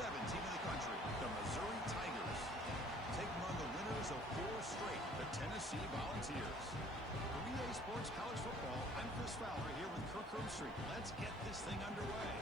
team in the country, the Missouri Tigers. Taking on the winners of 4 straight, the Tennessee Volunteers. For EA Sports College Football, I'm Chris Fowler here with Kirk Herbstreit. Let's get this thing underway.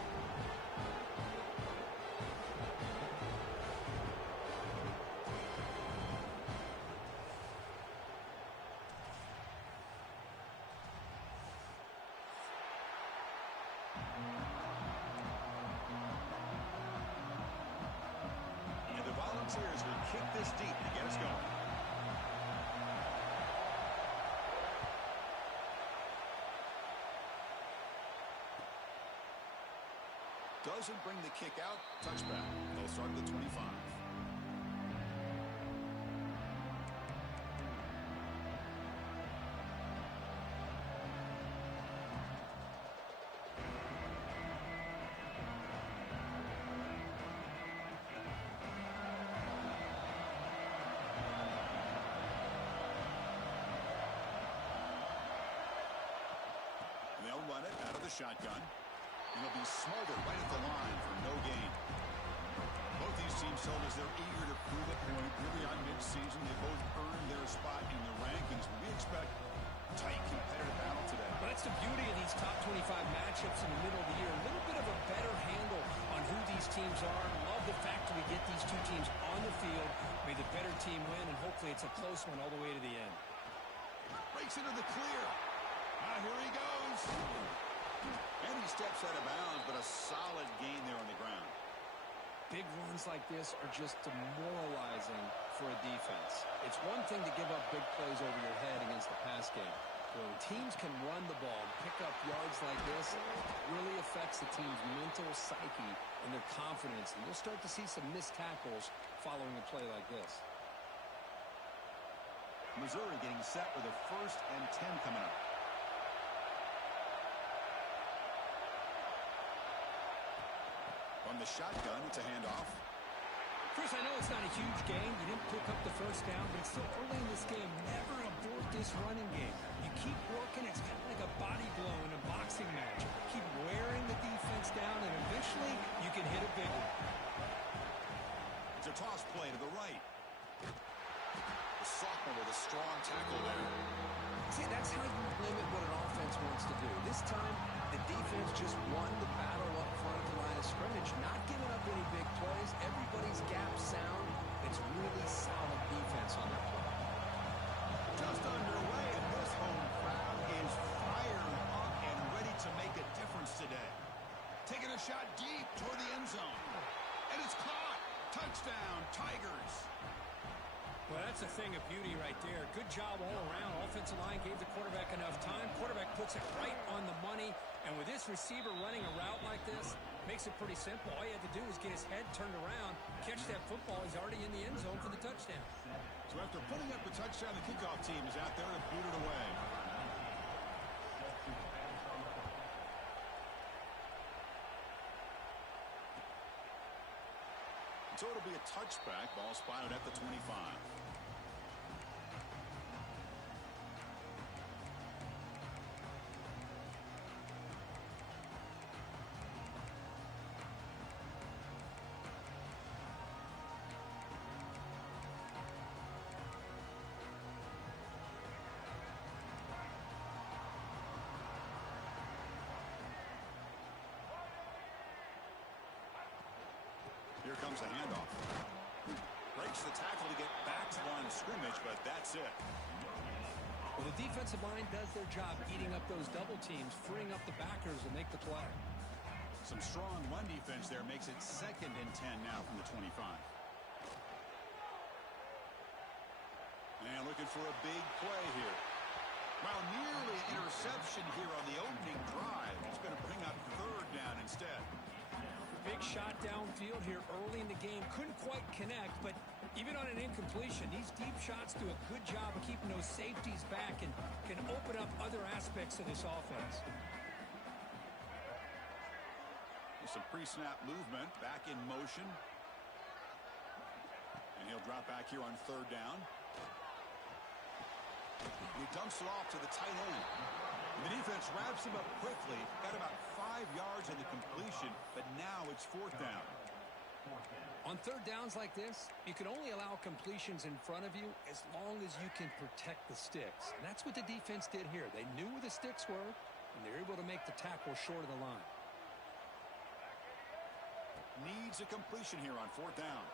And the Volunteers will kick this deep to get us going. Doesn't bring the kick out. Touchback. They'll start at the 25. They'll run it out of the shotgun. And he'll be smothered right at the line for no gain. Both these teams told us they're eager to prove a point. Really on mid-season, they both earned their spot in the rankings. But we expect tight, competitive battle today. But that's the beauty of these top 25 matchups in the middle of the year. A little bit of a better handle on who these teams are. Love the fact that we get these two teams on the field. May the better team win, and hopefully it's a close one all the way to the end. Breaks into the clear. Here he goes. And he steps out of bounds, but a solid gain there on the ground. Big runs like this are just demoralizing for a defense. It's one thing to give up big plays over your head against the pass game. But when teams can run the ball and pick up yards like this, it really affects the team's mental psyche and their confidence. And you'll start to see some missed tackles following a play like this. Missouri getting set with a 1st and 10 coming up. On the shotgun, it's a handoff. Chris, I know it's not a huge game. You didn't pick up the 1st down, but it's still early in this game. Never abort this running game. You keep working. It's kind of like a body blow in a boxing match. Keep wearing the defense down, and eventually you can hit a big one. It's a toss play to the right. The sophomore with a strong tackle there. See, that's how you limit what an offense wants to do. This time, the defense just won the battle up front at the line of scrimmage, not giving up any big plays. Everybody's gap sound. It's really solid defense on that play. Just underway, and this home crowd is fired up and ready to make a difference today. Taking a shot deep toward the end zone. And it's caught. Touchdown, Tigers. Well, that's a thing of beauty right there. Good job all around. Offensive line gave the quarterback enough time. Quarterback puts it right on the money. And with this receiver running a route like this, makes it pretty simple. All you had to do was get his head turned around, catch that football. He's already in the end zone for the touchdown. So after putting up the touchdown, the kickoff team is out there to boot it away. So it'll be a touchback. Ball spotted at the 25. Here comes a handoff. Breaks the tackle to get back to the line of scrimmage, but that's it. Well, the defensive line does their job eating up those double teams, freeing up the backers to make the play. Some strong run defense there makes it 2nd and 10 now from the 25. And looking for a big play here. Well, nearly an interception here on the opening drive. It's going to bring up 3rd down instead. Big shot downfield here early in the game. Couldn't quite connect, but even on an incompletion, these deep shots do a good job of keeping those safeties back and can open up other aspects of this offense. Some pre-snap movement, back in motion. And he'll drop back here on 3rd down. He dumps it off to the tight end. The defense wraps him up quickly. Got about 5 yards in the completion, but now it's 4th down. On third downs like this, you can only allow completions in front of you as long as you can protect the sticks. And that's what the defense did here. They knew where the sticks were, and they were able to make the tackle short of the line. Needs a completion here on fourth down.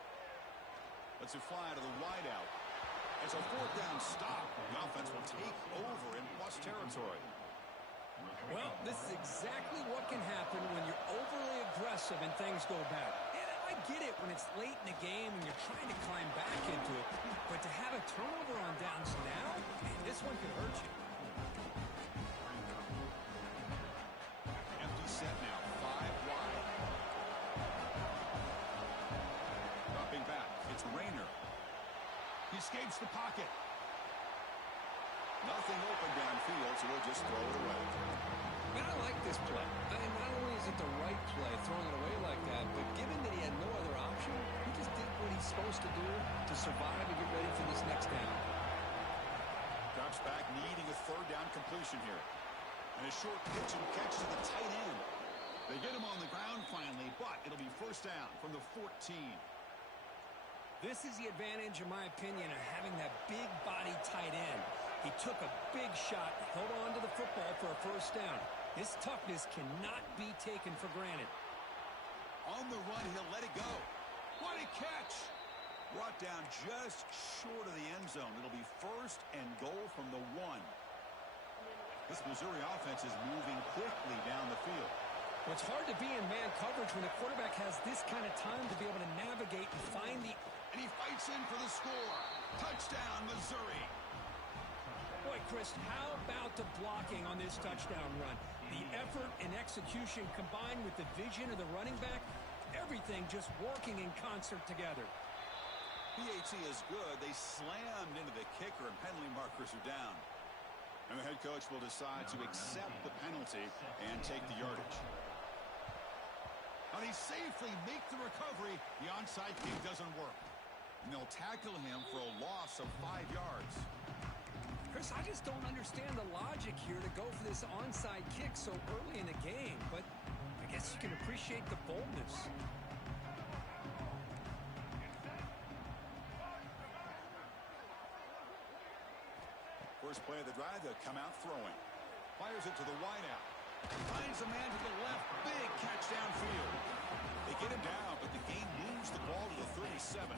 Lets it fly to the wideout. It's a fourth down stop. The offense will take over in plus territory. Well, this is exactly what can happen when you're overly aggressive and things go bad. And I get it when it's late in the game and you're trying to climb back into it. But to have a turnover on downs now, man, this one could hurt you. Empty set now, 5 wide. Dropping back, it's Rayner. He escapes the pocket. Nothing open downfield, so we'll just throw it away. Man, I like this play. I mean, not only is it the right play, throwing it away like that, but given that he had no other option, he just did what he's supposed to do to survive and get ready for this next down. Drops back, needing a third down completion here. And a short pitch and catch to the tight end. They get him on the ground finally, but it'll be first down from the 14. This is the advantage, in my opinion, of having that big body tight end. He took a big shot, held on to the football for a first down. His toughness cannot be taken for granted. On the run, he'll let it go. What a catch! Brought down just short of the end zone. It'll be first and goal from the 1. This Missouri offense is moving quickly down the field. Well, it's hard to be in man coverage when the quarterback has this kind of time to be able to navigate and find the... And he fights in for the score. Touchdown, Missouri. Boy, Chris, how about the blocking on this touchdown run? The effort and execution combined with the vision of the running back, everything just working in concert together. PAT is good. They slammed into the kicker, and penalty markers are down. And the head coach will decide to accept the penalty and take the yardage. Now they safely make the recovery. The onside kick doesn't work. And they'll tackle him for a loss of 5 yards. Chris, I just don't understand the logic here to go for this onside kick so early in the game, but I guess you can appreciate the boldness. First play of the drive, they'll come out throwing. Fires it to the wideout. Finds a man to the left. Big catch downfield. They get him down, but the game moves the ball to the 37.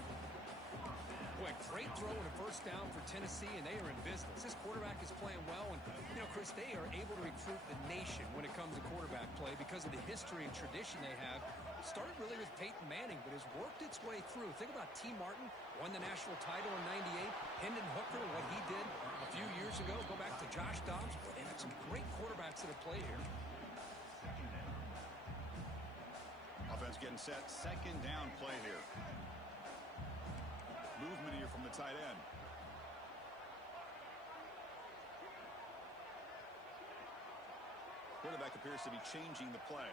Boy, great throw and a first down for Tennessee, and they are in business. This quarterback is playing well, and, you know, Chris, they are able to recruit the nation when it comes to quarterback play because of the history and tradition they have. Started really with Peyton Manning, but has worked its way through. Think about T. Martin, won the national title in '98. Hendon Hooker, what he did a few years ago. Go back to Josh Dobbs. They've had some great quarterbacks that have played here. Offense getting set. Second down play here. Movement here from the tight end. Quarterback appears to be changing the play.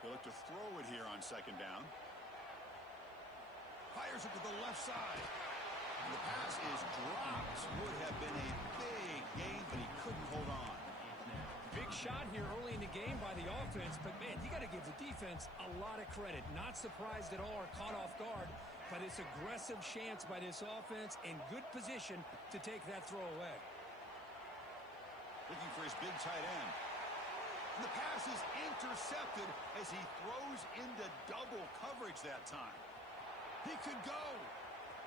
They look to throw it here on second down. Fires it to the left side. And the pass is dropped. Would have been a big gain, but he couldn't hold on. Big shot here early in the game by the offense, but, man, you got to give the defense a lot of credit. Not surprised at all or caught off guard, but it's aggressive chance by this offense in good position to take that throw away. Looking for his big tight end. And the pass is intercepted as he throws into double coverage that time. He could go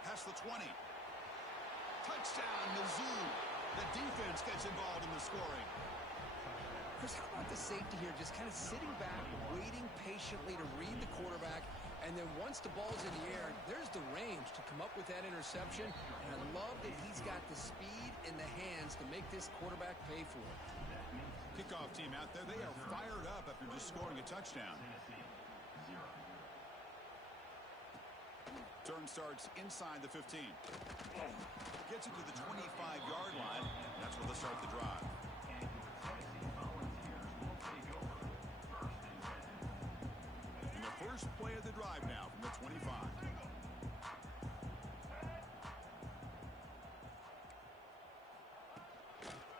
past the 20. Touchdown, Mizzou. The defense gets involved in the scoring. Chris, how about the safety here? Just kind of sitting back, waiting patiently to read the quarterback, and then once the ball's in the air, there's the range to come up with that interception, and I love that he's got the speed in the hands to make this quarterback pay for it. Kickoff team out there, they are fired up after just scoring a touchdown. Turn starts inside the 15. Gets it to the 25-yard line. That's where they'll start the drive. And the first play of the drive now from the 25.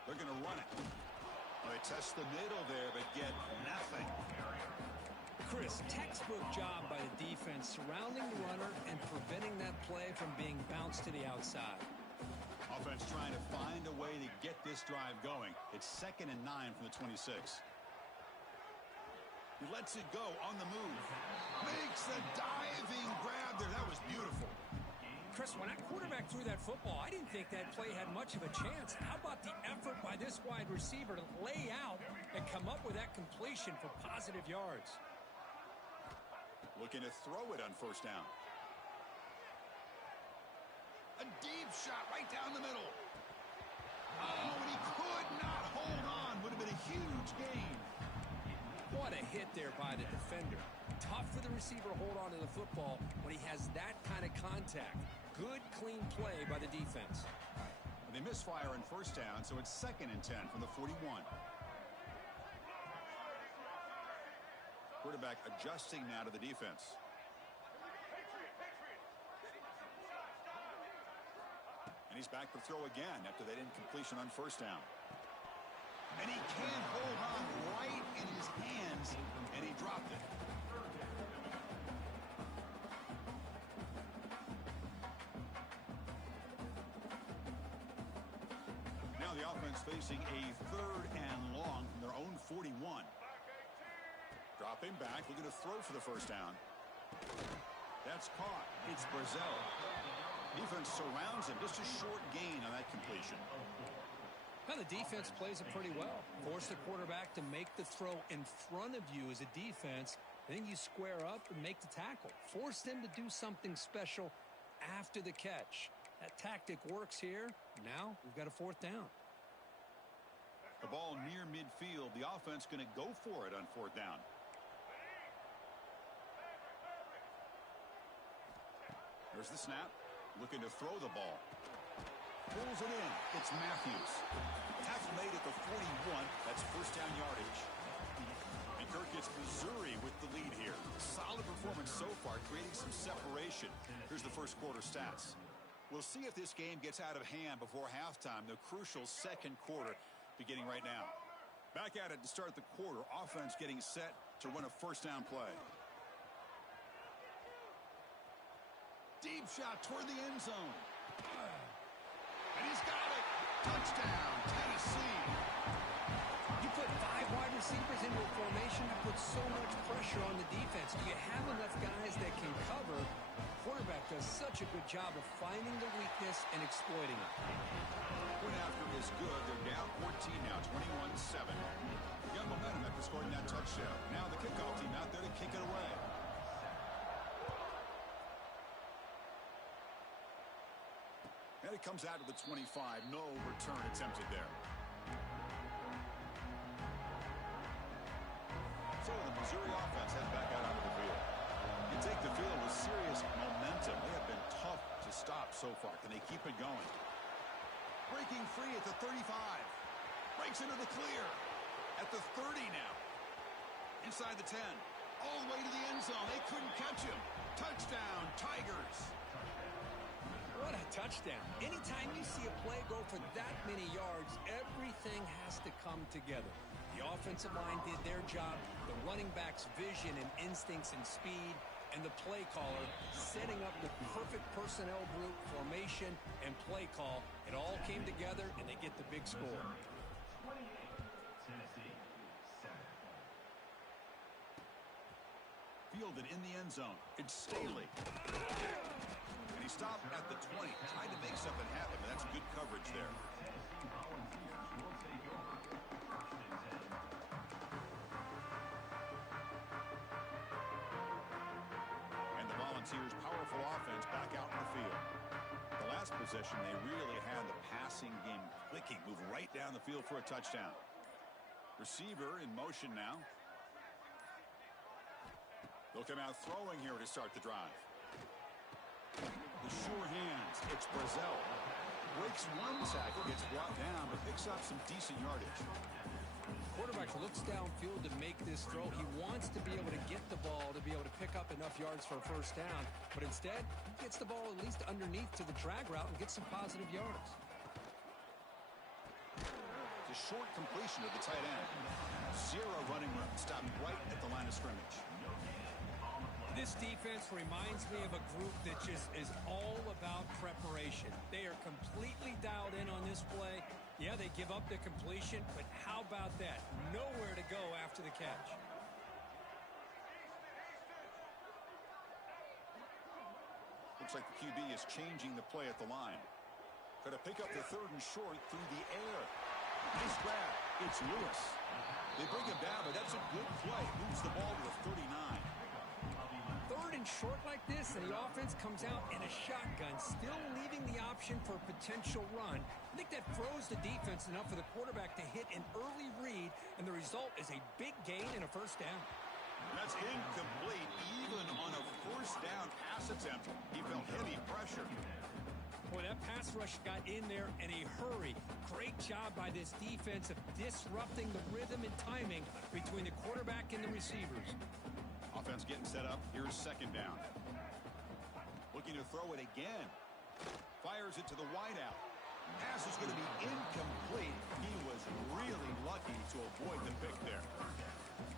They're going to run it. Well, they test the middle there, but get nothing. Chris, textbook job by the defense surrounding the runner and preventing that play from being bounced to the outside. Offense trying to find a way to get this drive going. It's 2nd and 9 from the 26. He lets it go on the move. Makes a diving grab there. That was beautiful. Chris, when that quarterback threw that football, I didn't think that play had much of a chance. How about the effort by this wide receiver to lay out and come up with that completion for positive yards? Looking to throw it on 1st down. A deep shot right down the middle. Oh, and he could not hold on. Would have been a huge gain. What a hit there by the defender. Tough for the receiver to hold on to the football when he has that kind of contact. Good, clean play by the defense. They misfire in 1st down, so it's 2nd and 10 from the 41. Quarterback adjusting now to the defense. And he's back to throw again after that incompletion on 1st down. And he can't hold on right in his hands, and he dropped it. Now the offense facing a 3rd and long from their own 41. Dropping back, looking to throw for the 1st down. That's caught. It's Brazil. Defense surrounds him. Just a short gain on that completion. Now the defense plays it pretty well. Force the quarterback to make the throw in front of you as a defense. Then you square up and make the tackle. Force them to do something special after the catch. That tactic works here. Now we've got a 4th down. The ball near midfield. The offense going to go for it on 4th down. There's the snap. Looking to throw the ball. Pulls it in. It's Matthews. Tackle made at the 41. That's 1st down yardage. And Kirk gets Missouri with the lead here. Solid performance so far, creating some separation. Here's the 1st quarter stats. We'll see if this game gets out of hand before halftime. The crucial 2nd quarter beginning right now. Back at it to start the quarter. Offense getting set to run a 1st down play. Deep shot toward the end zone. And he's got it. Touchdown, Tennessee. You put 5 wide receivers into a formation, you put so much pressure on the defense. Do you have enough guys that can cover? The quarterback does such a good job of finding the weakness and exploiting it. Point after is good. They're down 14 now, 21-7. Young momentum after scoring that touchdown. Now the kickoff team out there to kick it away. And it comes out to the 25. No return attempted there. So the Missouri offense heads back out onto the field. You take the field with serious momentum. They have been tough to stop so far. Can they keep it going? Breaking free at the 35. Breaks into the clear. At the 30 now. Inside the 10. All the way to the end zone. They couldn't catch him. Touchdown, Tigers. What a touchdown. Anytime you see a play go for that many yards, everything has to come together. The offensive line did their job, the running back's vision and instincts and speed, and the play caller setting up the perfect personnel group, formation, and play call. It all came together, and they get the big score. Fielded in the end zone. It's Staley. And he stopped at the 20, trying to make something happen, but that's good coverage there. And the Volunteers' powerful offense back out in the field. The last possession, they really had the passing game clicking, move right down the field for a touchdown. Receiver in motion now. They'll come out throwing here to start the drive. The sure hands. It's Brazil. Breaks one tackle, gets brought down, but picks up some decent yardage. Quarterback looks downfield to make this throw. He wants to be able to get the ball to be able to pick up enough yards for a 1st down, but instead he gets the ball at least underneath to the drag route and gets some positive yards. The short completion of the tight end. Zero running room, stopped right at the line of scrimmage. This defense reminds me of a group that just is all about preparation. They are completely dialed in on this play. Yeah, they give up the completion, but how about that? Nowhere to go after the catch. Looks like the QB is changing the play at the line. Going to pick up the 3rd and short through the air. Nice grab. It's Lewis. They bring him down, but that's a good play. Moves the ball to the 39. 3rd and short like this, and the offense comes out in a shotgun, still leaving the option for a potential run. I think that froze the defense enough for the quarterback to hit an early read, and the result is a big gain and a 1st down. That's incomplete, even on a 1st down pass attempt. He felt heavy pressure. Boy, that pass rush got in there in a hurry. Great job by this defense of disrupting the rhythm and timing between the quarterback and the receivers. Offense getting set up. Here's 2nd down. Looking to throw it again. Fires it to the wideout. Pass is going to be incomplete. He was really lucky to avoid the pick there.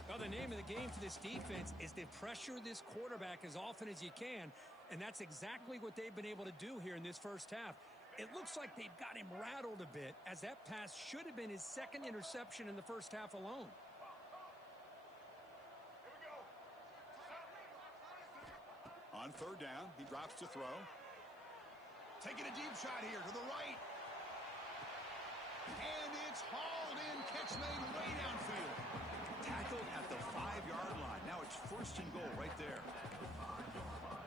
Well, the name of the game for this defense is to pressure this quarterback as often as you can, and that's exactly what they've been able to do here in this 1st half. It looks like they've got him rattled a bit, as that pass should have been his 2nd interception in the 1st half alone. On 3rd down, he drops to throw. Taking a deep shot here to the right. And it's hauled in. Catch made way downfield. Tackled at the 5-yard line. Now it's 1st and goal right there.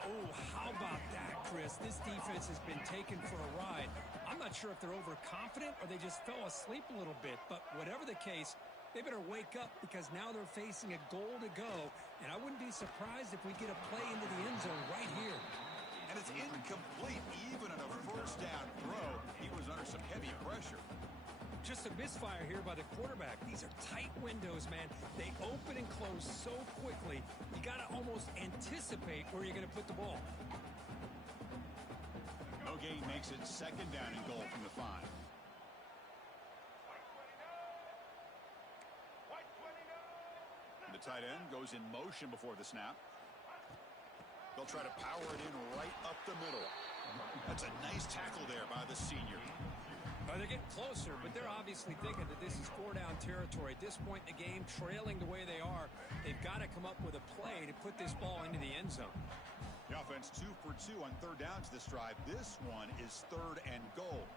Oh, how about that, Chris? This defense has been taken for a ride. I'm not sure if they're overconfident or they just fell asleep a little bit. But whatever the case, they better wake up because now they're facing a goal to go. And I wouldn't be surprised if we get a play into the end zone right here. And it's incomplete, even on a 1st down throw. He was under some heavy pressure. Just a misfire here by the quarterback. These are tight windows, man. They open and close so quickly. You got to almost anticipate where you're going to put the ball. No gain makes it 2nd down and goal from the 5. The tight end goes in motion before the snap. They'll try to power it in right up the middle. That's a nice tackle there by the senior. They're getting closer, but they're obviously thinking that this is 4-down territory. At this point in the game, trailing the way they are, they've got to come up with a play to put this ball into the end zone. The offense 2 for 2 on 3rd down to this drive. This one is 3rd and goal.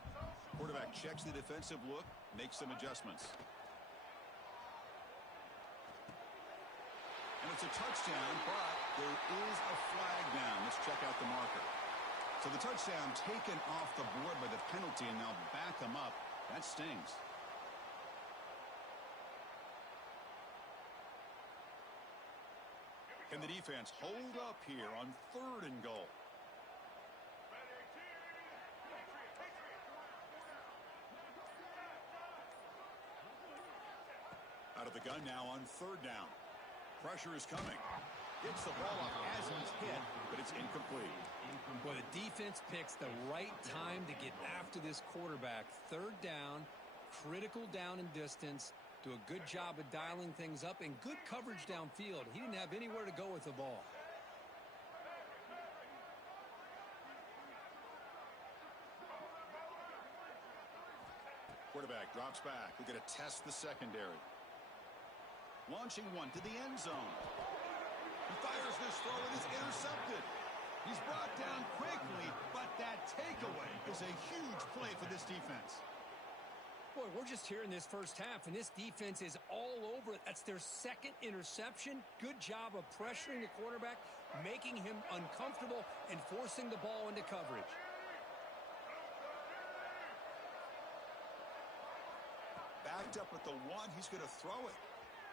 Quarterback checks the defensive look, makes some adjustments. And it's a touchdown, but there is a flag down. Let's check out the marker. So the touchdown taken off the board by the penalty, and now back them up. That stings. Can the defense hold up here on 3rd and goal? Out of the gun now on 3rd down. Pressure is coming. Gets the ball off as he's hit, but it's incomplete. Well, the defense picks the right time to get after this quarterback. 3rd down, critical down and distance. Do a good job of dialing things up and good coverage downfield. He didn't have anywhere to go with the ball. Quarterback drops back. We're going to test the secondary. Launching one to the end zone. He fires this throw and it's intercepted. He's brought down quickly, but that takeaway is a huge play for this defense. Boy, we're just here in this 1st half, and this defense is all over it. That's their 2nd interception. Good job of pressuring the quarterback, making him uncomfortable, and forcing the ball into coverage. Backed up at the 1, he's going to throw it.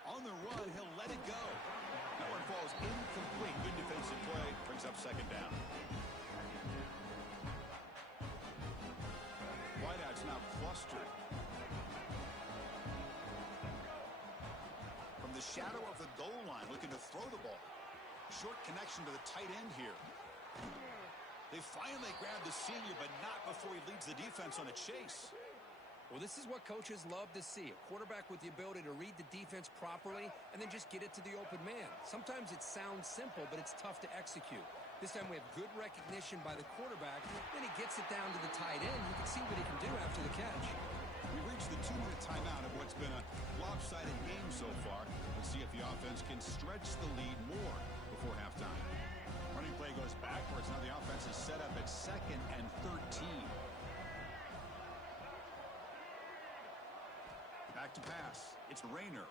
On the run, he'll let it go. That one falls incomplete. Good defensive play. Brings up 2nd down. Wideout's now clustered. From the shadow of the goal line, looking to throw the ball. Short connection to the tight end here. They finally grab the senior, but not before he leads the defense on a chase. Well, this is what coaches love to see. A quarterback with the ability to read the defense properly and then just get it to the open man. Sometimes it sounds simple, but it's tough to execute. This time we have good recognition by the quarterback. Then he gets it down to the tight end. You can see what he can do after the catch. We reached the 2-minute timeout of what's been a lopsided game so far. We'll see if the offense can stretch the lead more before halftime. Running play goes backwards. Now the offense is set up at 2nd and 13. Back to pass. It's Rayner.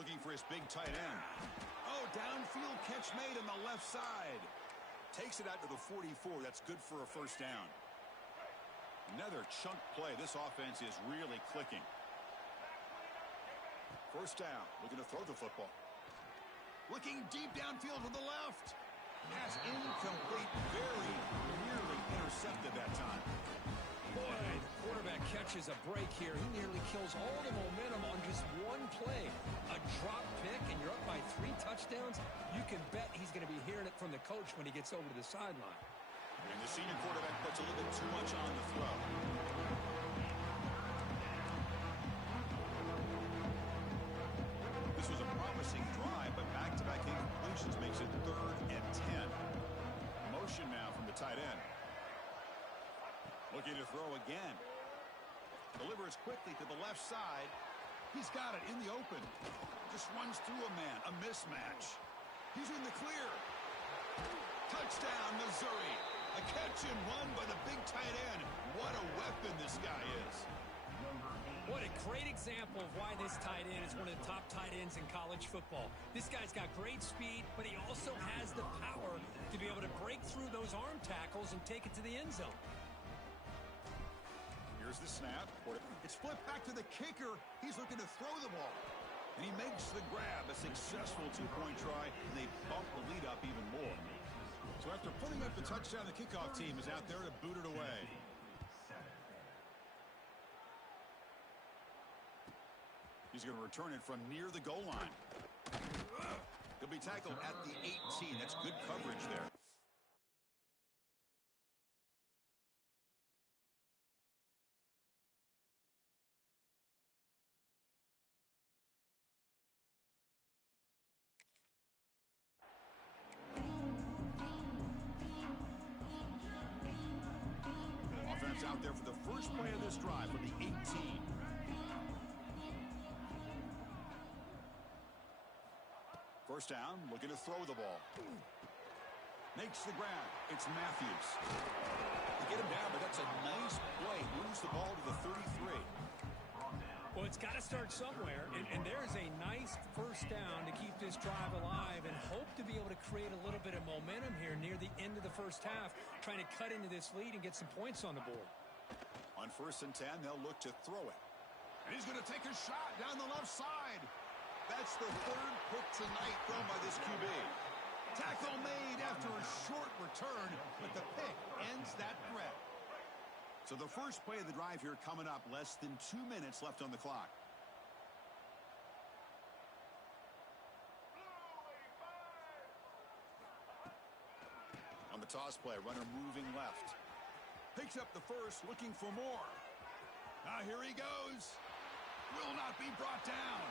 Looking for his big tight end. Oh, downfield catch made on the left side. Takes it out to the 44. That's good for a first down. Another chunk play. This offense is really clicking. First down. Looking to throw the football. Looking deep downfield to the left. Pass incomplete. Very nearly intercepted that time. Boy, the quarterback catches a break here. He nearly kills all the momentum on just one play. A drop pick, and you're up by 3 touchdowns. You can bet he's going to be hearing it from the coach when he gets over to the sideline. And the senior quarterback puts a little bit too much on the throw. This was a promising drive, but back-to-back incompletions makes it 3rd and 10. Motion now from the tight end. Looking to throw again. Delivers quickly to the left side. He's got it in the open. Just runs through a man. A mismatch. He's in the clear. Touchdown, Missouri. A catch and run by the big tight end. What a weapon this guy is. What a great example of why this tight end is one of the top tight ends in college football. This guy's got great speed, but he also has the power to be able to break through those arm tackles and take it to the end zone. Here's the snap. It's flipped back to the kicker. He's looking to throw the ball. And he makes the grab. A successful 2-point try. And they bump the lead up even more. So after putting up the touchdown, the kickoff team is out there to boot it away. He's going to return it from near the goal line. He'll be tackled at the 18. That's good coverage there. Offense out there for the first play of this drive from the 18. First down, looking to throw the ball. Makes the grab. It's Matthews. They get him down, but that's a nice play. Moves the ball to the 33. Well, it's got to start somewhere, and there's a nice first down to keep this drive alive and hope to be able to create a little bit of momentum here near the end of the first half, trying to cut into this lead and get some points on the board. On 1st and 10, they'll look to throw it. And he's going to take a shot down the left side. That's the 3rd pick tonight thrown by this QB. Tackle made after a short return, but the pick ends that threat. So the first play of the drive here coming up, less than 2 minutes left on the clock. On the toss play, runner moving left. Picks up the first, looking for more. Now here he goes. Will not be brought down.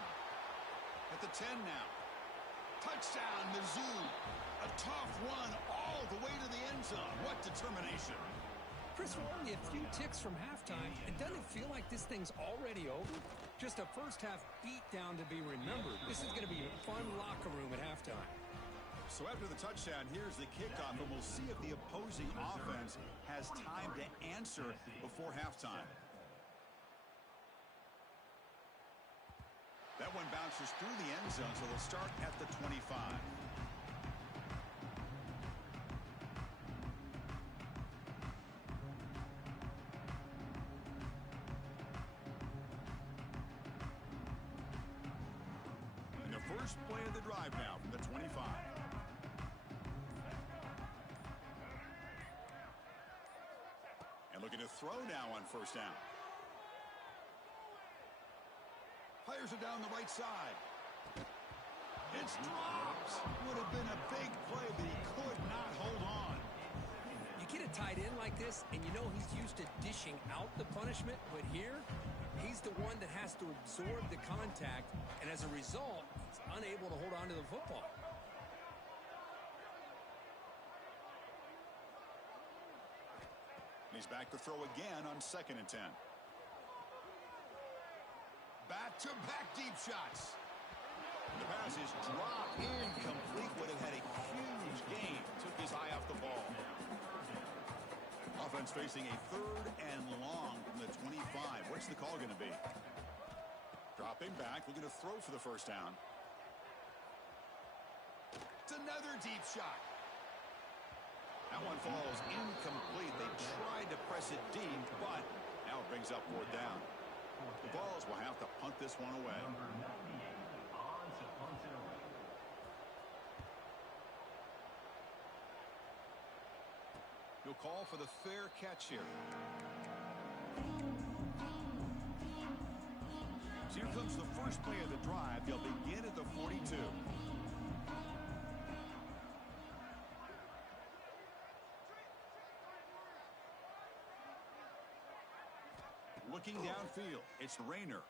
At the 10 now. Touchdown, Mizzou. A tough run all the way to the end zone. What determination. Chris, we're only a few ticks from halftime, and doesn't it feel like this thing's already over? Just a first-half beatdown to be remembered. This is going to be a fun locker room at halftime. So after the touchdown, here's the kickoff, and we'll see if the opposing offense has time to answer before halftime. That one bounces through the end zone, so they'll start at the 25. And the first play of the drive now from the 25. And looking to throw now on first down. Fires it down the right side. It's dropped. Would have been a big play, but he could not hold on. You get a a tight end like this, and you know he's used to dishing out the punishment, but here, he's the one that has to absorb the contact, and as a result, he's unable to hold on to the football. He's back to throw again on 2nd and 10. Back-to-back deep shots. The pass is dropped, incomplete. Would have had a huge gain. Took his eye off the ball. Offense facing a 3rd and long from the 25. What's the call going to be? Dropping back, looking to throw for the first down. It's another deep shot. That one falls incomplete. They tried to press it deep, but now it brings up 4th down. The Balls will have to punt this one away. He'll call for the fair catch here. So here comes the first play of the drive. They'll begin at the 42. Looking downfield, it's Rayner.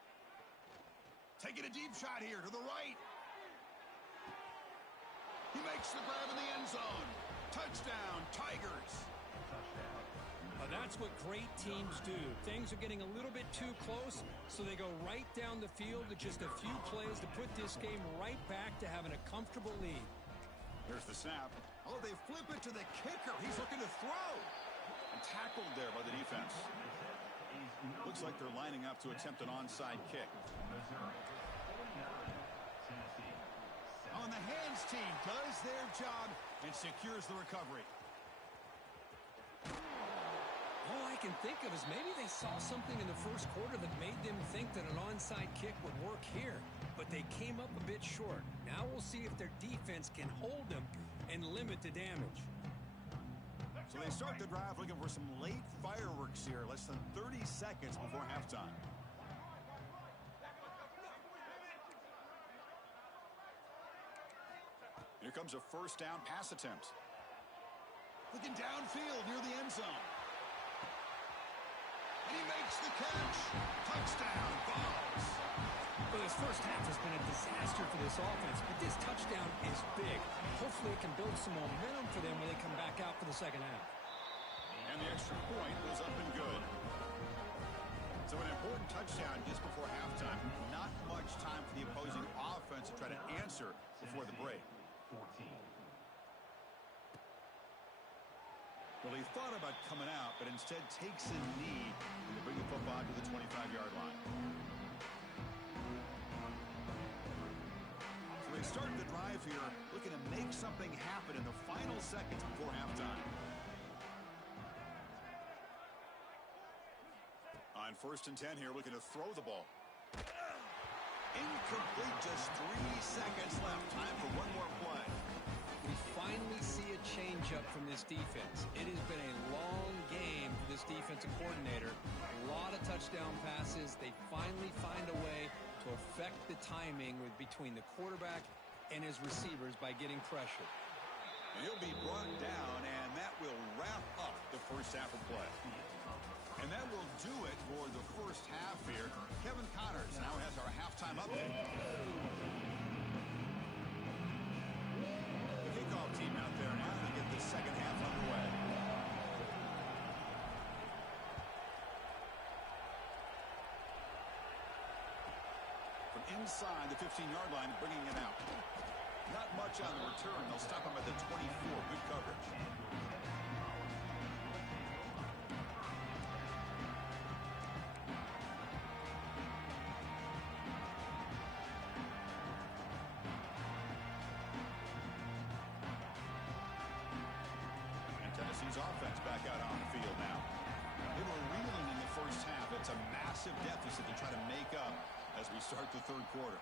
Taking a deep shot here to the right. He makes the grab in the end zone. Touchdown, Tigers. That's what great teams do. Things are getting a little bit too close, so they go right down the field with just a few plays to put this game right back to having a comfortable lead. Here's the snap. Oh, they flip it to the kicker. He's looking to throw. And tackled there by the defense. Looks like they're lining up to attempt an onside kick. Oh, and the hands team does their job and secures the recovery. All I can think of is maybe they saw something in the first quarter that made them think that an onside kick would work here, but they came up a bit short. Now we'll see if their defense can hold them and limit the damage. So they start the drive looking for some late fireworks here, less than 30 seconds before halftime. Here comes a first down pass attempt. Looking downfield near the end zone. And he makes the catch. Touchdown, Balls. Well, this first half has been a disaster for this offense, but this touchdown is big. Hopefully it can build some momentum for them when they come back out for the second half. And the extra point was up and good. So an important touchdown just before halftime. Not much time for the opposing offense to try to answer before the break. Well, he thought about coming out, but instead takes a knee to bring the football to the 25-yard line. So they start the drive here, looking to make something happen in the final seconds before halftime. On 1st and 10 here, looking to throw the ball. Incomplete, just 3 seconds left. Time for one more play. We finally see a change-up from this defense. It has been a long game for this defensive coordinator. A lot of touchdown passes. They finally find a way to affect the timing between the quarterback and his receivers by getting pressure. And he'll be brought down, and that will wrap up the first half of play. And that will do it for the first half here. Kevin Connors now has our halftime update. The kickoff team out there now to get the second half underway. From inside the 15-yard line, bringing it out. Not much on the return. They'll stop him at the 24. Good coverage. Offense back out on the field now. They were reeling in the first half. It's a massive deficit to try to make up as we start the third quarter.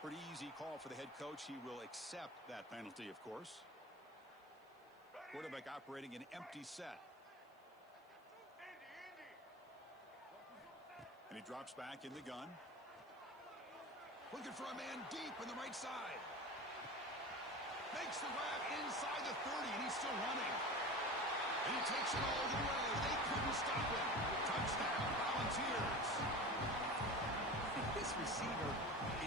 Pretty easy call for the head coach. He will accept that penalty, of course. Quarterback operating an empty set. And he drops back in the gun. Looking for a man deep on the right side. Makes the grab inside the 30, and he's still running. And he takes it all the way. They couldn't stop him. Touchdown, Volunteers. This receiver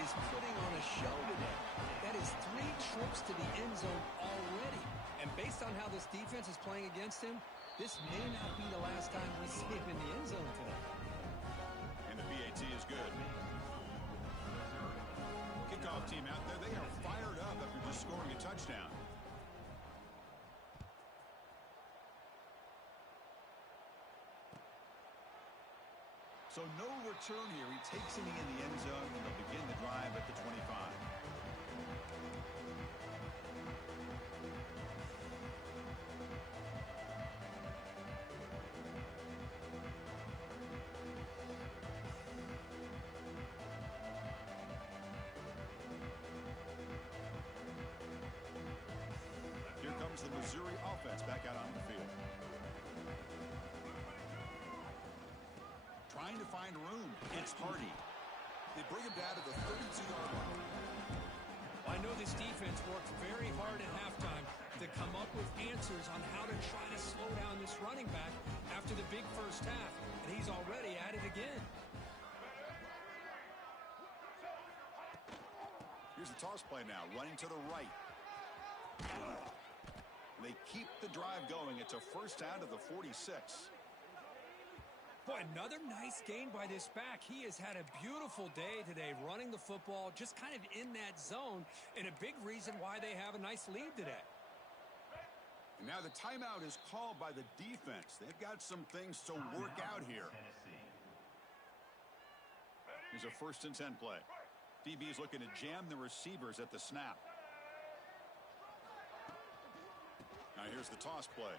is putting on a show today. That is 3 trips to the end zone already. And based on how this defense is playing against him, this may not be the last time we see him in the end zone today. And the PAT is good. Kickoff team out there, they are fired up after just scoring a touchdown. So no return here. He takes it in the end zone, and they'll begin the drive at the 25. Here comes the Missouri offense back out on the field. Trying to find room. It's Hardy. They bring him down to the 32-yard line. Well, I know this defense worked very hard at halftime to come up with answers on how to try to slow down this running back after the big first half, and he's already at it again. Here's the toss play now, running to the right. They keep the drive going. It's a first down to the 46. Boy, another nice gain by this back. He has had a beautiful day today running the football, just kind of in that zone, and a big reason why they have a nice lead today. And now the timeout is called by the defense. They've got some things to work out here. Here's a 1st and 10 play. DB's looking to jam the receivers at the snap. Now here's the toss play.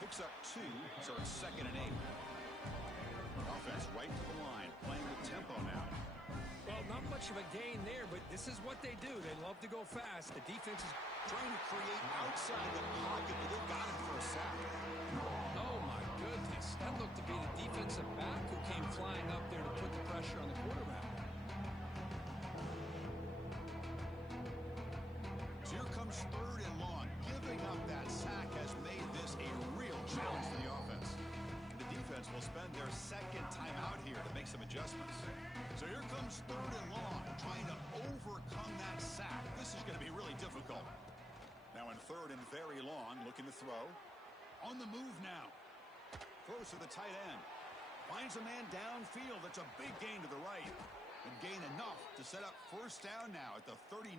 Picks up 2, so it's 2nd and 8. Offense right to the line, playing with tempo now. Well, not much of a gain there, but this is what they do. They love to go fast. The defense is trying to create outside the pocket, but they got him for a sack. Oh, my goodness. That looked to be the defensive back who came flying up there to put the pressure on the quarterback. So here comes 3rd and long. Giving up that sack has made this a real challenge for the offense. The defense will spend their 2nd time out here to make some adjustments. So here comes 3rd and long, trying to overcome that sack. This is going to be really difficult. Now in 3rd and very long, looking to throw. On the move now. Throws to the tight end. Finds a man downfield. That's a big gain to the right. And gain enough to set up first down now at the 39.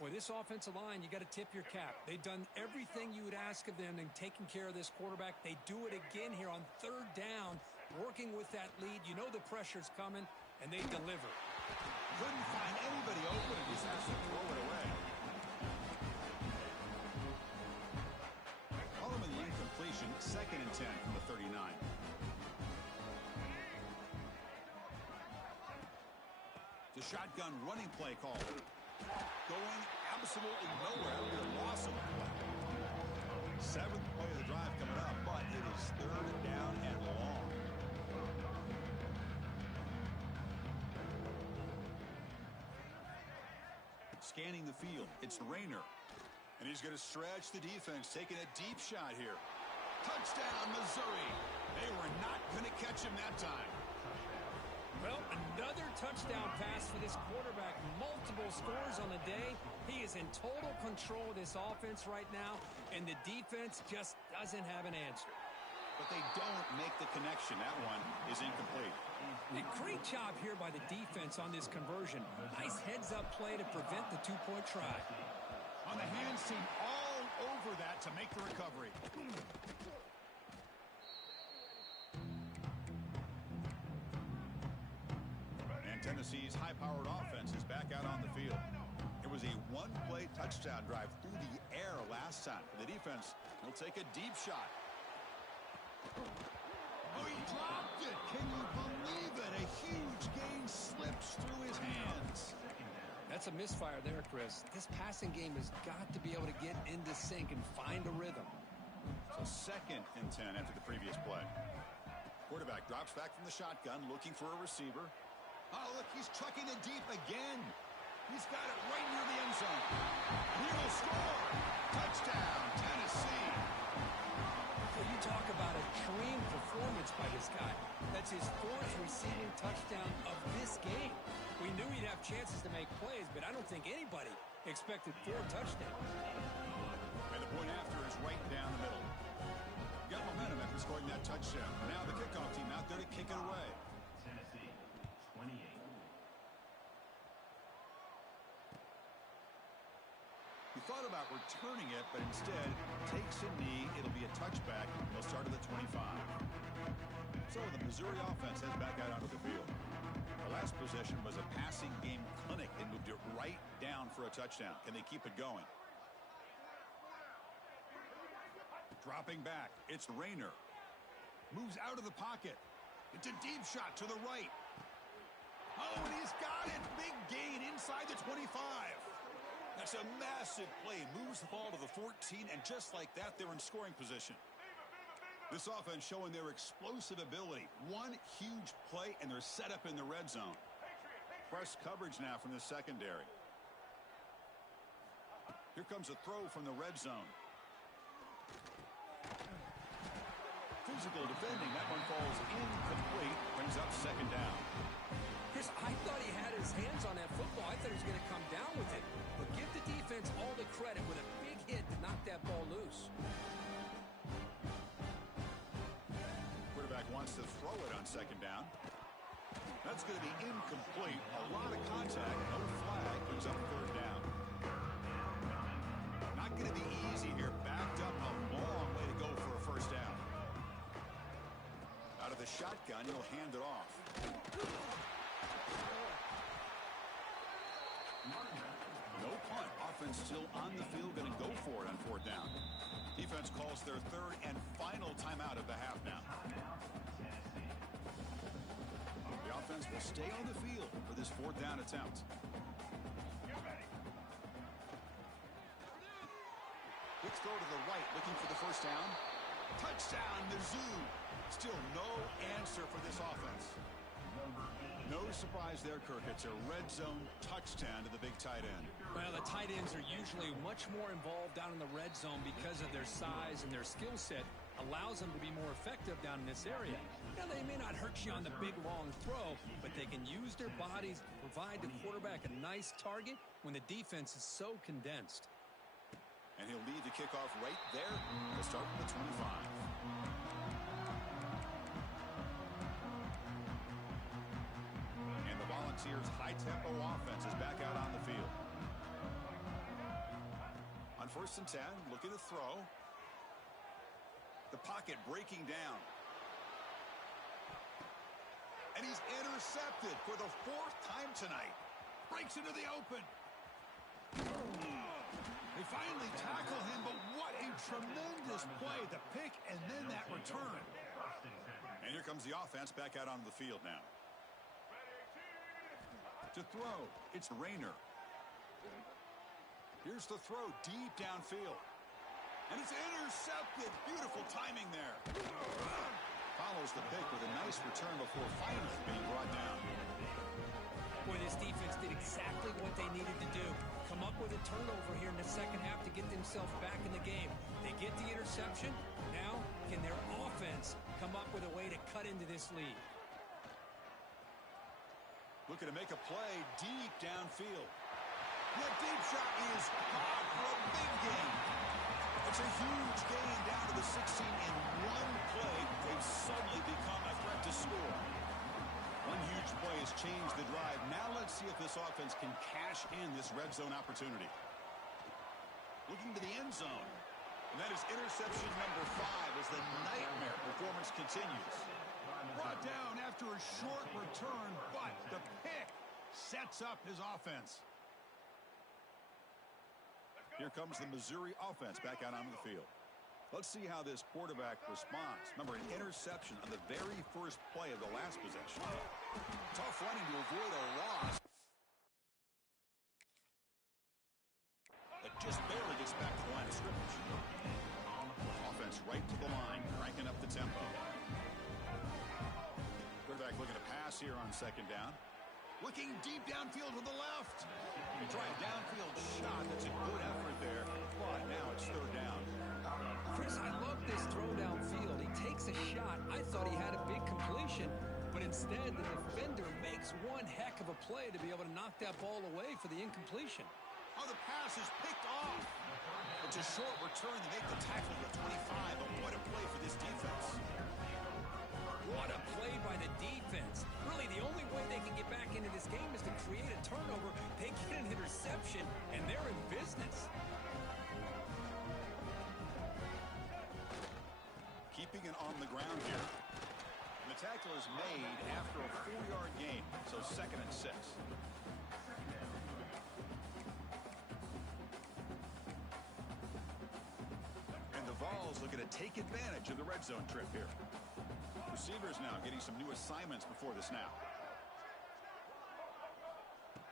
Boy, this offensive line, you got to tip your cap. They've done everything you would ask of them in taking care of this quarterback. They do it again here on 3rd down, working with that lead. You know the pressure's coming, and they deliver. Couldn't find anybody open, and just has to throw it away. Coleman lane completion, 2nd and 10 from the 39. The shotgun running play call. Going absolutely nowhere. After a loss of the play. 7th play of the drive coming up, but it is 3rd down and long. Scanning the field, it's Rayner. And he's going to stretch the defense, taking a deep shot here. Touchdown, Missouri. They were not going to catch him that time. Well, another touchdown pass for this quarterback. Multiple scores on the day. He is in total control of this offense right now, and the defense just doesn't have an answer. But they don't make the connection. That one is incomplete. A great job here by the defense on this conversion. Nice heads-up play to prevent the 2-point try. On the hands team all over that to make the recovery. Tennessee's high-powered offense is back out on the field. It was a 1-play touchdown drive through the air last time. The defense will take a deep shot. Oh, he dropped it. Can you believe it? A huge gain slips through his hands. That's a misfire there, Chris. This passing game has got to be able to get into sync and find a rhythm. So 2nd and 10 after the previous play. Quarterback drops back from the shotgun, looking for a receiver. Oh, look, he's chucking it deep again. He's got it right near the end zone. And he will score. Touchdown, Tennessee. Well, you talk about a dream performance by this guy. That's his 4th receiving touchdown of this game. We knew he'd have chances to make plays, but I don't think anybody expected 4 touchdowns. And the point after is right down the middle. Got momentum after scoring that touchdown. Now the kickoff team out there to kick it away. Tennessee, 28. He thought about returning it, but instead takes a knee. It'll be a touchback. He'll start at the 25. So the Missouri offense heads back out onto the field. The last possession was a passing game clinic. They moved it right down for a touchdown. Can they keep it going? Dropping back. It's Rayner. Moves out of the pocket. It's a deep shot to the right. Oh, and he's got it. Big gain inside the 25. That's a massive play. Moves the ball to the 14, and just like that, they're in scoring position. This offense showing their explosive ability. One huge play, and they're set up in the red zone. Press coverage now from the secondary. Here comes a throw from the red zone. Physical defending. That one falls incomplete. Brings up second down. Chris, I thought he had his hands on that football. I thought he was going to come down with it. But give the defense all the credit with a big hit to knock that ball loose. Quarterback wants to throw it on second down. That's going to be incomplete. A lot of contact. No flag. Brings up third down. Not going to be easy here. Backed up a long way to go for a first down. Out of the shotgun, he'll hand it off. No punt. Offense still on the field, going to go for it on fourth down. Defense calls their third and final timeout of the half now. The offense will stay on the field for this fourth down attempt. Quick throw to the right, looking for the first down. Touchdown, Mizzou. Still no answer for this offense. No surprise there, Kirk. It's a red zone touchdown to the big tight end. Well, the tight ends are usually much more involved down in the red zone because of their size and their skill set allows them to be more effective down in this area. Now, they may not hurt you on the big, long throw, but they can use their bodies to provide the quarterback a nice target when the defense is so condensed. And he'll lead the kickoff right there. He'll start from the 25. Volunteers' high-tempo offense is back out on the field. On 1st and 10, looking to throw. The pocket breaking down. And he's intercepted for the 4th time tonight. Breaks into the open. They finally tackle him, but what a tremendous play. The pick and then that return. And here comes the offense back out onto the field now. To throw, it's Rayner. Here's the throw deep downfield. And it's intercepted. Beautiful timing there. Follows the pick with a nice return before finally being brought down. Boy, this defense did exactly what they needed to do. Come up with a turnover here in the second half to get themselves back in the game. They get the interception. Now, can their offense come up with a way to cut into this lead? Looking to make a play deep downfield. That deep shot is hot for a big gain. It's a huge gain down to the 16 in one play. They've suddenly become a threat to score. One huge play has changed the drive. Now let's see if this offense can cash in this red zone opportunity. Looking to the end zone. And that is interception number 5 as the nightmare performance continues. Brought down after a short return, but the pick sets up his offense. Here comes the Missouri offense back out onto the field. Let's see how this quarterback responds. Remember, an interception on the very first play of the last possession. Tough running to avoid a loss. But just barely gets back to the line of scrimmage. Offense right to the line, cranking up the tempo. Quarterback looking to pass here on second down. Looking deep downfield to the left. You try a downfield shot. That's a good effort there. But now it's third down. Chris, I love this throw downfield. He takes a shot. I thought he had a big completion, but instead the defender makes one heck of a play to be able to knock that ball away for the incompletion. Oh, the pass is picked off. It's a short return to make the tackle to 25, but what a play for this defense. What a play by the defense. Really, the only way they can get back into this game is to create a turnover. They get an interception, and they're in business. Keeping it on the ground here. The tackle is made after a 4-yard gain, so 2nd and 6. And the Vols looking to take advantage of the red zone trip here. Receivers now getting some new assignments before the snap.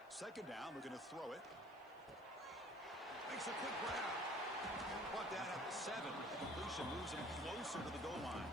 2nd down, looking to throw it. Makes a quick grab. Brought down at the 7. The completion moves him closer to the goal line.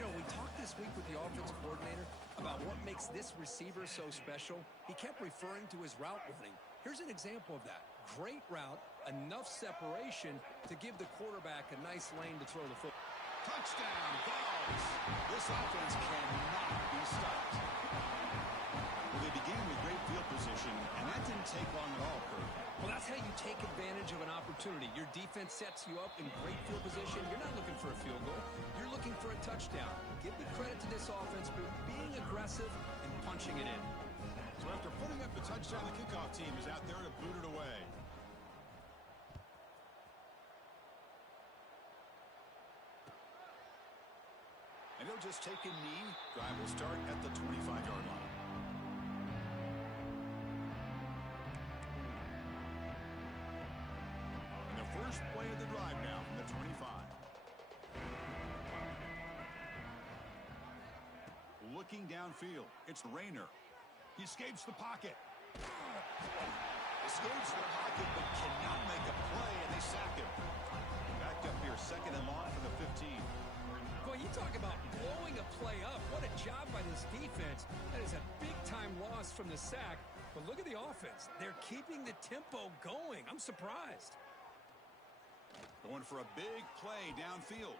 You know, we talked this week with the offensive coordinator about what makes this receiver so special. He kept referring to his route running. Here's an example of that. Great route, enough separation to give the quarterback a nice lane to throw the football. Touchdown, Vols. This offense cannot be stopped. Well, they began with great field position, and that didn't take long at all, Kurt. Well, that's how you take advantage of an opportunity. Your defense sets you up in great field position. You're not looking for a field goal. You're looking for a touchdown. Give the credit to this offense for being aggressive and punching it in. So after putting up the touchdown, the kickoff team is out there to boot it away. And he'll just take a knee. Drive will start at the 25-yard line. And the first play of the drive now from the 25. Looking downfield. It's Rayner. He escapes the pocket. Escapes the pocket, but cannot make a play, and they sack him. Back up here, 2nd and long for the 15. Boy, you talk about blowing a play up. What a job by this defense. That is a big-time loss from the sack. But look at the offense. They're keeping the tempo going. I'm surprised. Going for a big play downfield.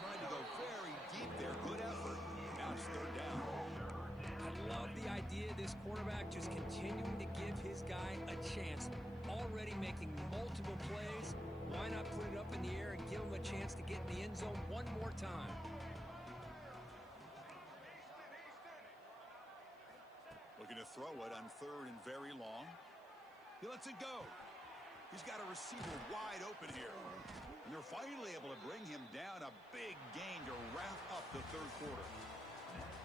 Trying to go very deep there. Good effort. Now it's 3rd down. I love the idea of this quarterback just continuing to give his guy a chance. Already making multiple plays. Why not put it up in the air and give him a chance to get in the end zone one more time? Looking to throw it on 3rd and very long. He lets it go. He's got a receiver wide open here. And they're finally able to bring him down. A big gain to wrap up the 3rd quarter.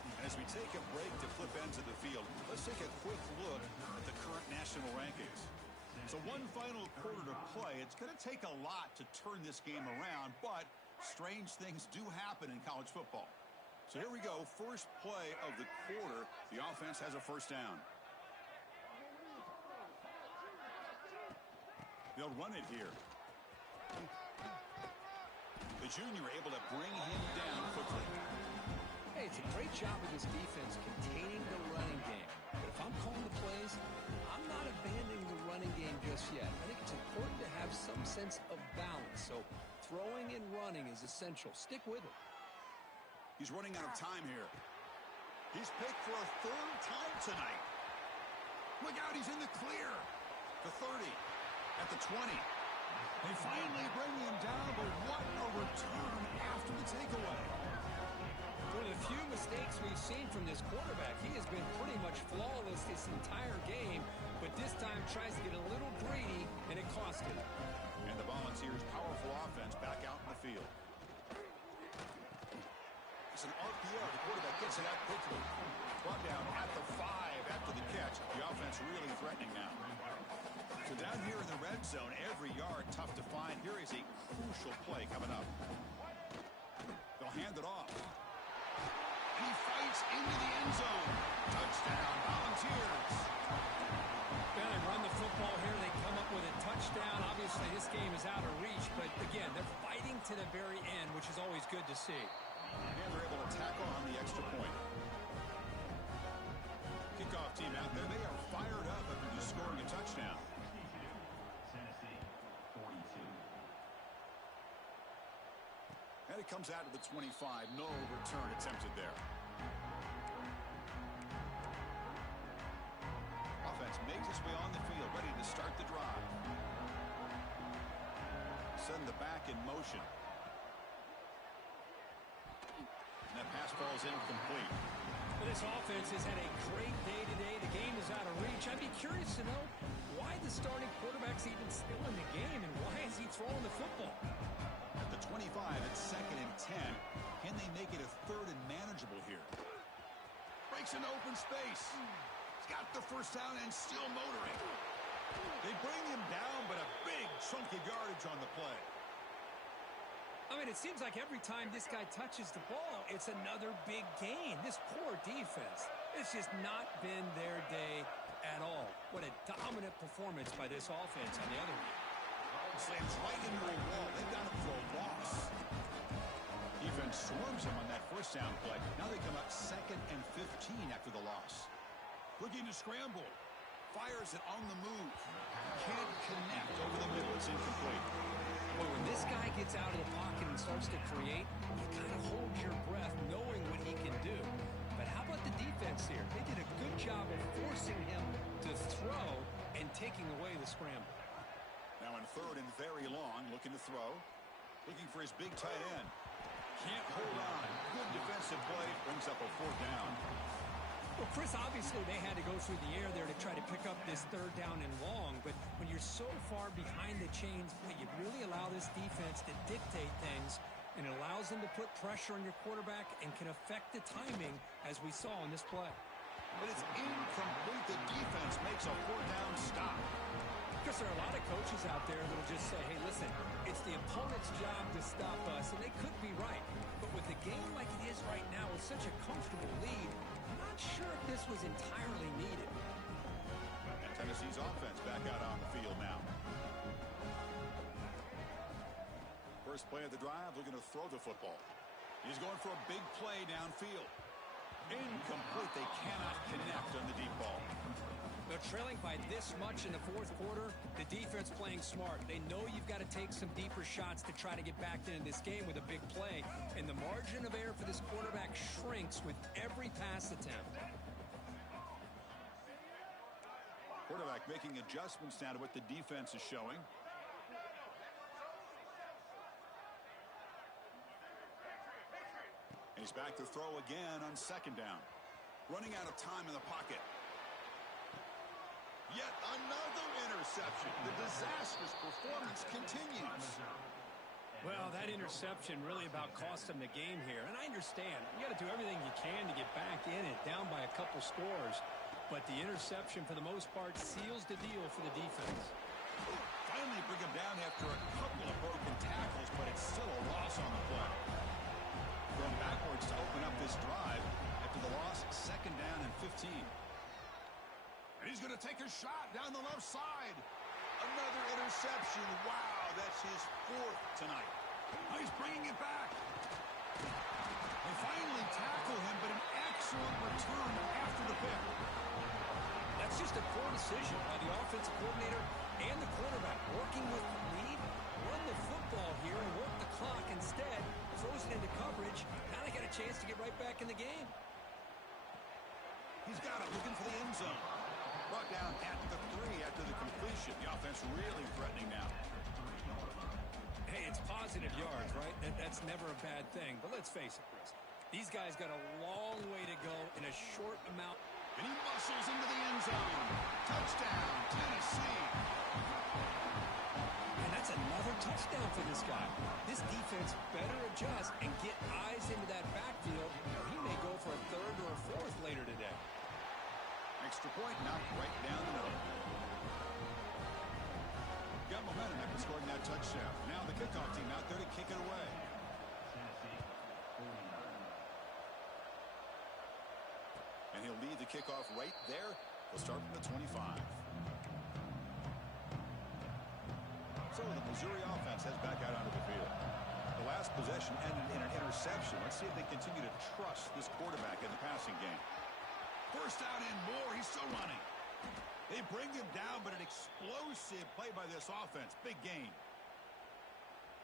And as we take a break to flip ends of the field, let's take a quick look at the current national rankings. So one final quarter to play. It's going to take a lot to turn this game around, but strange things do happen in college football. So here we go. First play of the quarter. The offense has a 1st down. They'll run it here. The junior able to bring him down quickly. Hey, it's a great job of this defense containing the running game. But if I'm calling the plays, I'm not abandoning the running game just yet. I think it's important to have some sense of balance. So throwing and running is essential. Stick with it. He's running out of time here. He's picked for a 3rd time tonight. Look out, he's in the clear. The 30, at the 20. They finally bring him down, but what a return after the takeaway. One of the few mistakes we've seen from this quarterback. He has been pretty much flawless this entire game, but this time tries to get a little greedy, and it cost him. And the Volunteers' powerful offense back out in the field. It's an RPO. The quarterback gets it out quickly. Brought down at the 5 after the catch. The offense really threatening now. So down here in the red zone, every yard tough to find. Here is a crucial play coming up. They'll hand it off. He fights into the end zone. Touchdown, Volunteers. Well, they run the football here. They come up with a touchdown. Obviously, this game is out of reach, but again, they're fighting to the very end, which is always good to see. And they're able to tackle on the extra point. touchdown. Tennessee 42. And it comes out to the 25. No return attempted there. Offense makes its way on the field, ready to start the drive. Send the back in motion. And that pass falls incomplete. Well, this offense has had a great day today. The game is out of reach. I'd be curious to know why the starting quarterback's even still in the game and why is he throwing the football? At the 25, it's 2nd and 10. Can they make it a 3rd and manageable here? Breaks an open space. He's got the first down and still motoring. They bring him down, but a big chunk of yardage on the play. I mean, it seems like every time this guy touches the ball, it's another big gain. This poor defense, it's just not been their day at all. What a dominant performance by this offense on the other hand. Slams right into a wall. They've got him for a loss. Defense swarms him on that first down play. Now they come up 2nd and 15 after the loss. Looking to scramble. Fires it on the move. Can't connect over the middle. It's incomplete. But when this guy gets out of the pocket and starts to create, you kind of hold your breath knowing what he can do. But how about the defense here? They did a good job of forcing him to throw and taking away the scramble. Now in 3rd and very long, looking to throw. Looking for his big tight end. Can't hold on. Good defensive play. Brings up a 4th down. Well, Chris, obviously they had to go through the air there to try to pick up this 3rd down and long, but when you're so far behind the chains, you really allow this defense to dictate things, and it allows them to put pressure on your quarterback and can affect the timing, as we saw in this play. But it's incomplete. The defense makes a 4th down stop. Because there are a lot of coaches out there that will just say, hey, listen, it's the opponent's job to stop us, and they could be right. But with the game like it is right now with such a comfortable lead, I'm not sure if this was entirely needed. And Tennessee's offense back out on the field now. First play of the drive, looking to throw the football. He's going for a big play downfield. Incomplete. They cannot connect on the deep ball. They're trailing by this much in the 4th quarter. The defense playing smart. They know you've got to take some deeper shots to try to get back into this game with a big play. And the margin of error for this quarterback shrinks with every pass attempt. Quarterback making adjustments now to what the defense is showing. And he's back to throw again on 2nd down. Running out of time in the pocket. Yet another interception. The disastrous performance continues. Well, that interception really about cost them the game here. And I understand. You got to do everything you can to get back in it, down by a couple scores. But the interception, for the most part, seals the deal for the defense. Finally bring him down after a couple of broken tackles, but it's still a loss on the play. Going backwards to open up this drive after the loss, 2nd down and 15. And he's going to take a shot down the left side. Another interception. Wow, that's his 4th tonight. Now he's bringing it back. They finally tackle him, but an excellent return after the pick. That's just a poor decision by the offensive coordinator and the quarterback. Working with the lead, run the football here and work the clock. Instead, throws it into coverage. Now they got a chance to get right back in the game. He's got it, looking for the end zone. Brought down at the 3 after the completion. The offense really threatening now. Hey, it's positive yards, right? That's never a bad thing. But let's face it, Chris. These guys got a long way to go in a short amount. And he muscles into the end zone. Touchdown, Tennessee. And that's another touchdown for this guy. This defense better adjust and get eyes into that backfield, or he may go for a 3rd or a 4th later today. Extra point knocked right down the middle. Got momentum after scoring that touchdown. Now the kickoff team out there to kick it away. Tennessee 49. And he'll lead the kickoff right there. He'll start from the 25. So the Missouri offense heads back out onto the field. The last possession ended in an interception. Let's see if they continue to trust this quarterback in the passing game. First out and more. He's still running. They bring him down, but an explosive play by this offense. Big gain.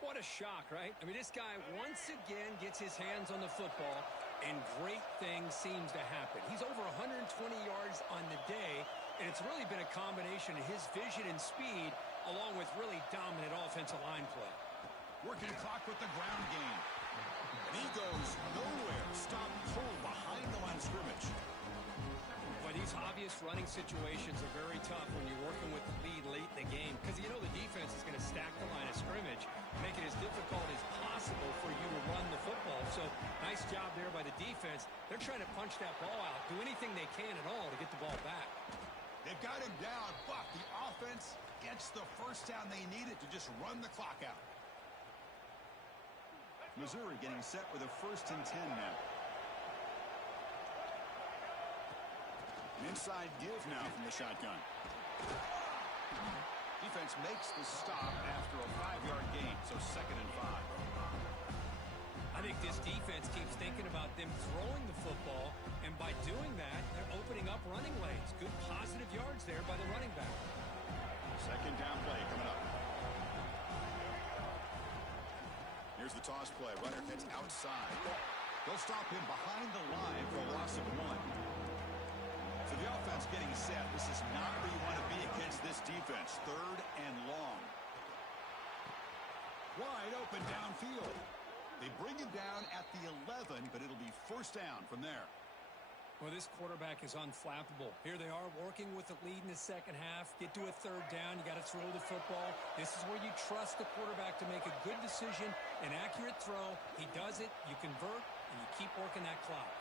What a shock, right? I mean, this guy once again gets his hands on the football, and great things seems to happen. He's over 120 yards on the day, and it's really been a combination of his vision and speed along with really dominant offensive line play. Working clock with the ground game. And he goes nowhere. Stop cold behind the line of scrimmage. But these obvious running situations are very tough when you're working with the lead late in the game because you know the defense is going to stack the line of scrimmage, make it as difficult as possible for you to run the football. So nice job there by the defense. They're trying to punch that ball out, do anything they can at all to get the ball back. They've got him down, but the offense gets the first down they needed to just run the clock out. Missouri getting set with a 1st and 10 now. An inside give now from the shotgun. Defense makes the stop after a 5-yard gain, so 2nd and 5. I think this defense keeps thinking about them throwing the football, and by doing that, they're opening up running lanes. Good positive yards there by the running back. 2nd down play coming up. Here's the toss play. Runner heads outside. They'll stop him behind the line for a loss of 1. So the offense getting set. This is not where you want to be against this defense. 3rd and long. Wide open downfield. They bring him down at the 11, but it'll be 1st down from there. Well, this quarterback is unflappable. Here they are working with the lead in the second half. Get to a 3rd down. You got to throw the football. This is where you trust the quarterback to make a good decision, an accurate throw. He does it, you convert, and you keep working that clock.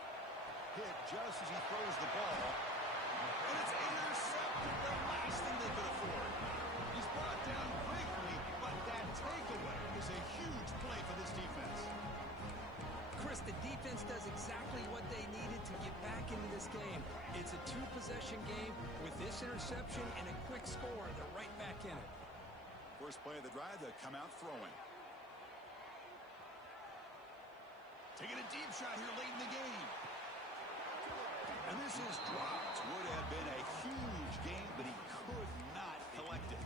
Hit just as he throws the ball. And it's intercepted. The last thing they could afford. He's brought down quickly, but that takeaway is a huge play for this defense. Chris, the defense does exactly what they needed to get back into this game. It's a 2-possession game. With this interception and a quick score, they're right back in it. First play of the drive, they come out throwing. Taking a deep shot here late in the game. And this is dropped. Would have been a huge game, but he could not collect it.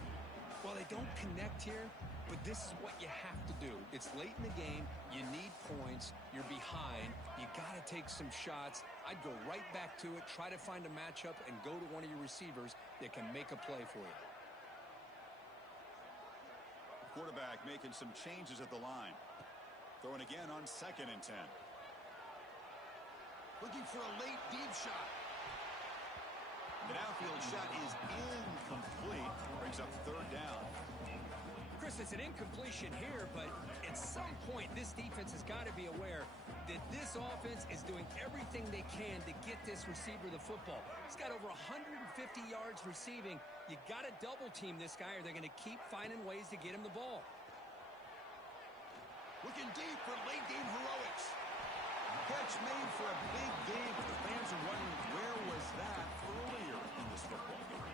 Well, they don't connect here, but this is what you have to do. It's late in the game. You need points. You're behind. You got to take some shots. I'd go right back to it, try to find a matchup, and go to one of your receivers that can make a play for you. Quarterback making some changes at the line. Throwing again on 2nd and 10. Looking for a late deep shot. The downfield shot is incomplete. Brings up 3rd down. Chris, it's an incompletion here, but at some point, this defense has got to be aware that this offense is doing everything they can to get this receiver the football. He's got over 150 yards receiving. You got to double team this guy, or they're going to keep finding ways to get him the ball. Looking deep for late game heroics. Catch made for a big game, but the fans are wondering where was that earlier in this football game.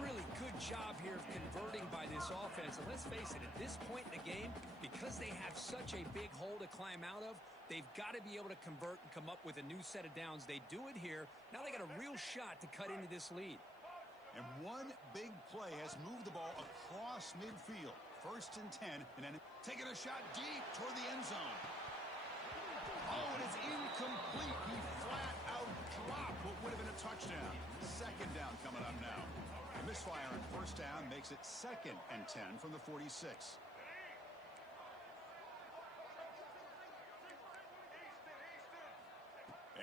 Really good job here of converting by this offense. And let's face it, at this point in the game, because they have such a big hole to climb out of, they've got to be able to convert and come up with a new set of downs. They do it here. Now they got a real shot to cut into this lead. And one big play has moved the ball across midfield. 1st and 10, and then taking a shot deep toward the end zone. Oh, and it's incomplete. He flat out dropped what would have been a touchdown. 2nd down coming up now. A misfire on 1st down makes it 2nd and 10 from the 46.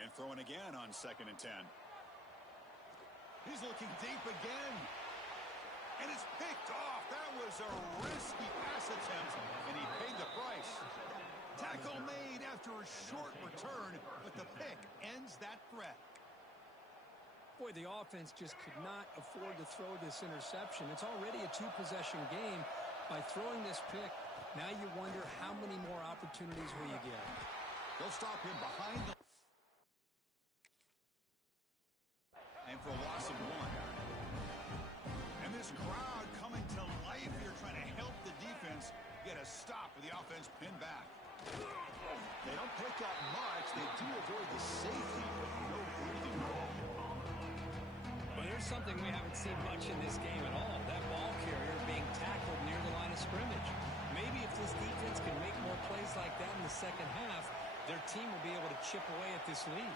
And throwing again on 2nd and 10. He's looking deep again. And it's picked off. That was a risky pass attempt, and he paid the price. Tackle made after a short return, but the pick ends that threat. Boy, the offense just could not afford to throw this interception. It's already a 2-possession game. By throwing this pick, now you wonder how many more opportunities will you get. They'll stop him behind the... And for a loss of 1. And this crowd coming to life here, trying to help the defense get a stop with the offense pinned back. They don't pick up much. They do avoid the safety, but no breathing room. Well, there's something we haven't seen much in this game at all. That ball carrier being tackled near the line of scrimmage. Maybe if this defense can make more plays like that in the second half, their team will be able to chip away at this lead.